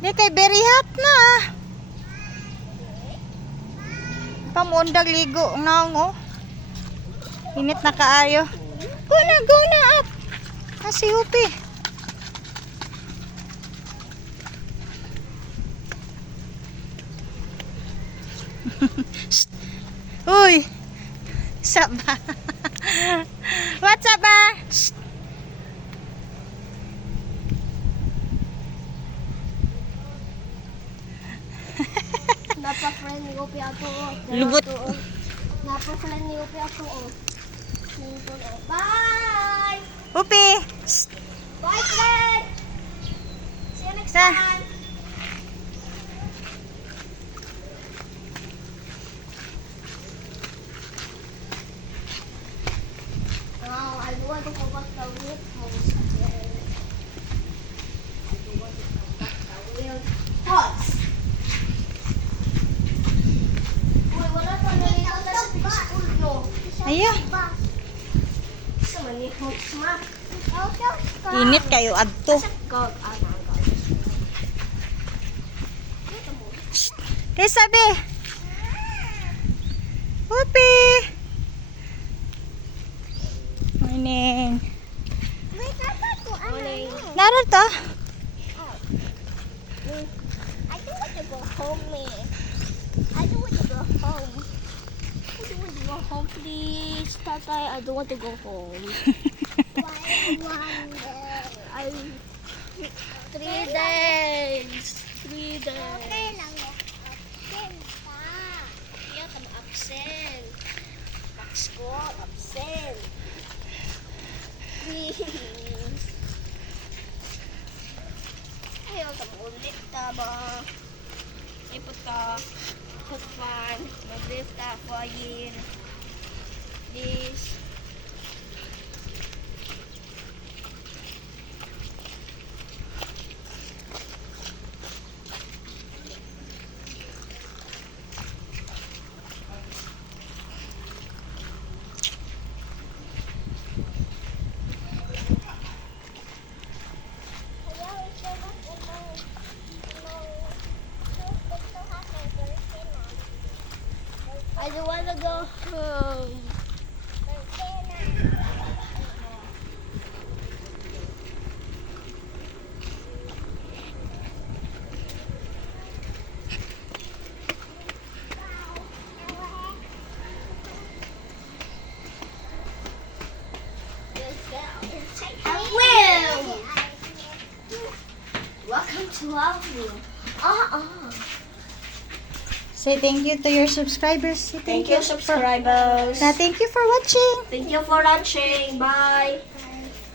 Di kay very hot na. Pamundag ligo naong oh. Init na kaayo. Go na up. Kasi upi. Uy. Saba. What's up ba? Napa-friend ni Upi ako. Lubot. Napa-friend ni Upi ako. Bye! Upi. Bye, friend! See you next Sa. time! Now, I want to go back to the wheel house again. I do want to go back to the wheel house. Uy, wala pa na rin ako sa school, no? Ayun. Sa mani house, ma. Init kayo adto. Gog, Kay sabi. Upi. Morning. Morning. Naroon to? I don't want to go home, man. I don't want to go home. I don't want to go home, please. Tatay, I don't want to go home. I 3 days. 3 days. Yeah, I'm absent. Back school, absent. Please. Ayaw ka ulit ka ba? Ipot ka. Put fun. Mag-lift ka for a year. Please. I don't want to go home. I will. Welcome to our room. Say thank you to your subscribers. Say Thank you, subscribers. Thank you for watching. Thank you for watching. Bye.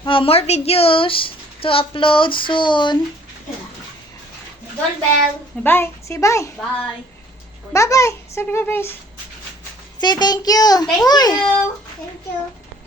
More videos to upload soon. Doorbell. Bye. Say bye. Bye. Bye-bye. Subscribers. Say thank you. Thank Uy. you. Thank you.